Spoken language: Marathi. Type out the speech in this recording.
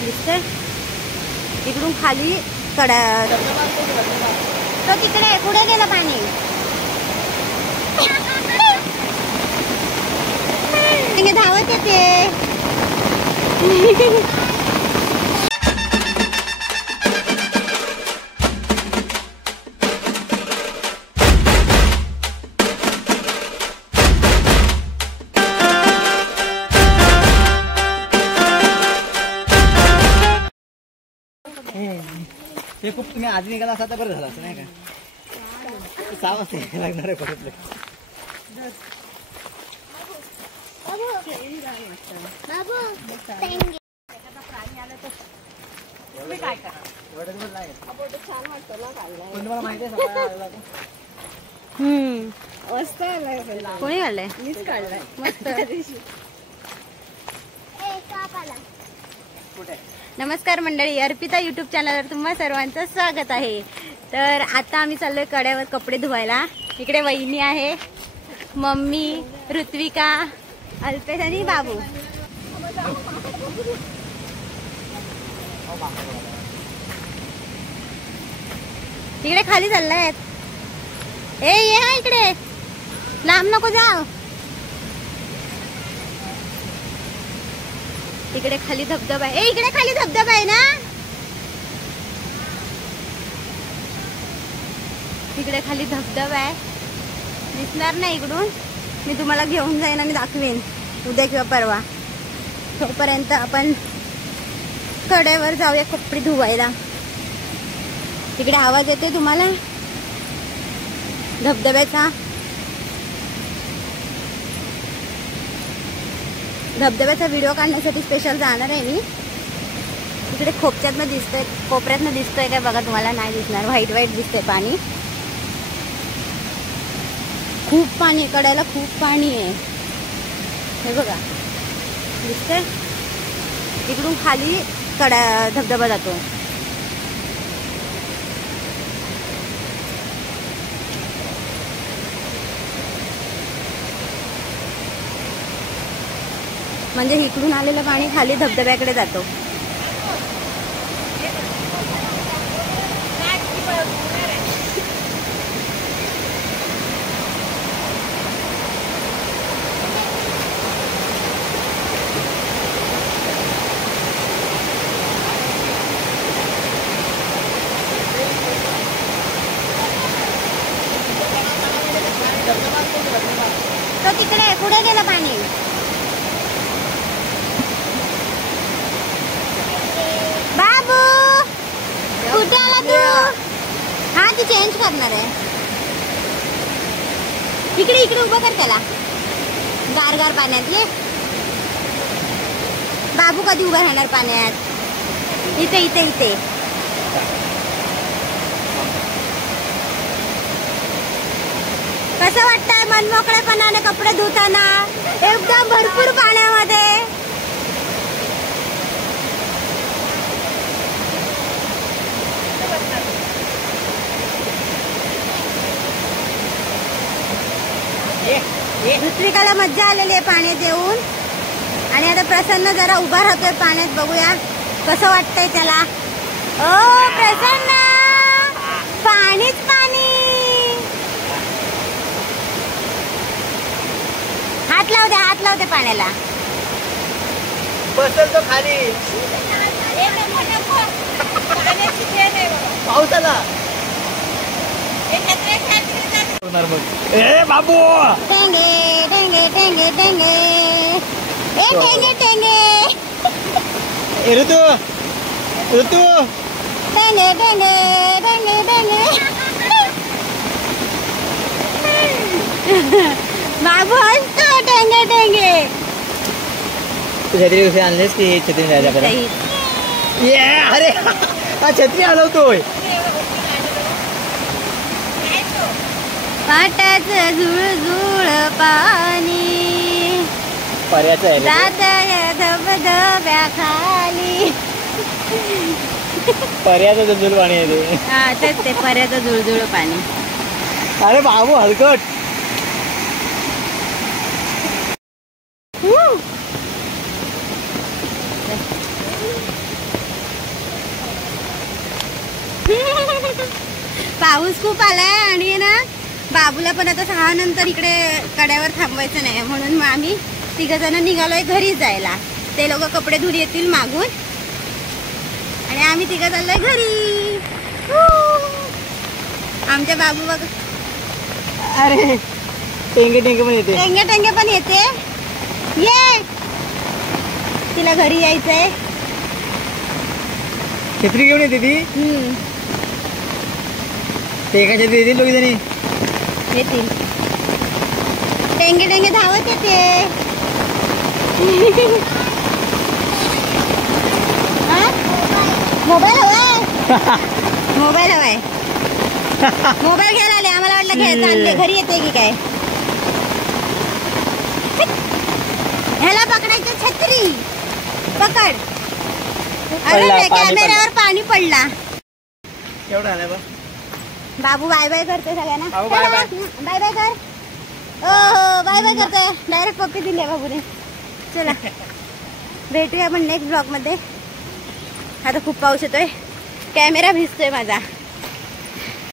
दिसतंय इकडून खाली कडा तो तिकडे पुढे गेलं पाणी. धावत येते. हे खूप तुम्ही आज निघाला असा तर बरं झालं असं नाही का. 6 वाजता लागणार आहे परत. तुम्हाला माहिती आहे मस्त आलाय. कोणी काढलंय? मीच काढलाय. मस्त. नमस्कार मंडळी, अर्पिता युट्यूब चॅनलवर तुम्हा सर्वांचं स्वागत आहे. तर आता आम्ही चाललोय कड्यावर कपडे धुवायला. इकडे वहिनी आहे, मम्मी, ऋत्विका, अल्पेश आणि बाबू. इकडे खाली चाललाय. ए ये इकडे, लांब नको जाऊ. इकडे खाली धबधबा आहे. इकडे खाली धबधबा आहे ना. इकडे खाली धबधबा आहे, दिसणार नाही इकडून. मी तुम्हाला घेऊन जाईन आणि दाखवेन उद्या किंवा परवा. तोपर्यंत आपण कड्यावर जाऊया कपडे धुवायला. तिकडे आवाज येते तुम्हाला धबधब्याचा. धबधब्याचा व्हिडिओ काढण्यासाठी स्पेशल जाणार आहे मी. इकडे खोपच्यातनं दिसतंय, कोपऱ्यातनं दिसतंय काय बघा. तुम्हाला नाही दिसणार, व्हाईट व्हाईट दिसतंय पाणी. खूप पाणी आहे कड्याला, खूप पाणी आहे. हे बघा दिसतंय इकडून खाली कडा धबधबा जातो. म्हणजे इकडून आलेलं पाणी खाली धबधब्याकडे जातो. तो तिकडे पुढे गेलं पाणी. कुठे आला तू? हा ती चेंज करणार आहे. इकडे इकडे उभं कर त्याला, गार गार पाण्यात. ये बाबू, कधी उभं राहणार पाण्यात? इथे इथे इथे. कसं वाटतंय मनमोकळेपणाने कपडे धुताना एकदम भरपूर पाण्यामध्ये? ऋत्विकाला मज्जा आलेली आहे पाण्यात येऊन. आणि आता प्रसन्न जरा उभा राहतोय पाण्यात. बघूया कसं वाटतंय त्याला. ओ प्रसन्न, पाणीच पाणी. हात लावते, हात लावते पाण्याला. बसल तो खाली. पाऊस आला. ए बाबू, टेंगे टेंगे टेंगे टेंगे, ए टेंगे टेंगे. ऋतू ऋतू, टेंगे टेंगे टेंगे टेंगे. बाबू हसतो. टेंगे टेंगे. तू छत्री उसे आणलेस की छत्री जायला बरं? ये अरे हा छत्री हलवतोय. पाटाचं झुळझुळ पाणी जातंय धबधब्या खाली. पर्याचं झुळझुळ पाणी आहे ते. हा तेच ते पर्याचं झुळझुळ पाणी. अरे बाबू हलकट. पाऊस खूप आलाय आणि ना बाबूला पण आता 6 नंतर इकडे कड्यावर थांबवायचं नाही म्हणून मग आम्ही 3 जण निघालोय घरी जायला. ते लोक कपडे धुवून येतील मागून आणि आम्ही 3 चाललोय घरी. आमच्या बाबू बघ. अरे टेंगे टेंगे पण येते. टेंगे टेंगे पण येते. ये तिला घरी यायचंय. छत्री घेऊन येते ती. ते एका छत्री येतील दोघी जणी येतील. टेंगे टेंगे धावत येते. मोबाईल हवाय. मोबाईल हवाय. मोबाईल घ्यायला आले. आम्हाला वाटलं घ्यायचं आणले घरी येते की काय. ह्याला पकडायचं छत्री. पकड. अरे कॅमेऱ्यावर पाणी पडला. एवढा आलाय बा. बाबू बाय बाय करते सगळ्यांना. बाबू बाय बाय. बाय बाय कर. हो बाय बाय करते. डायरेक्ट पप्पी दिली बाबूने. चला भेटूया आपण नेक्स्ट ब्लॉग मध्ये. आता खूप पाऊस येतोय. कॅमेरा भिजतोय माझा.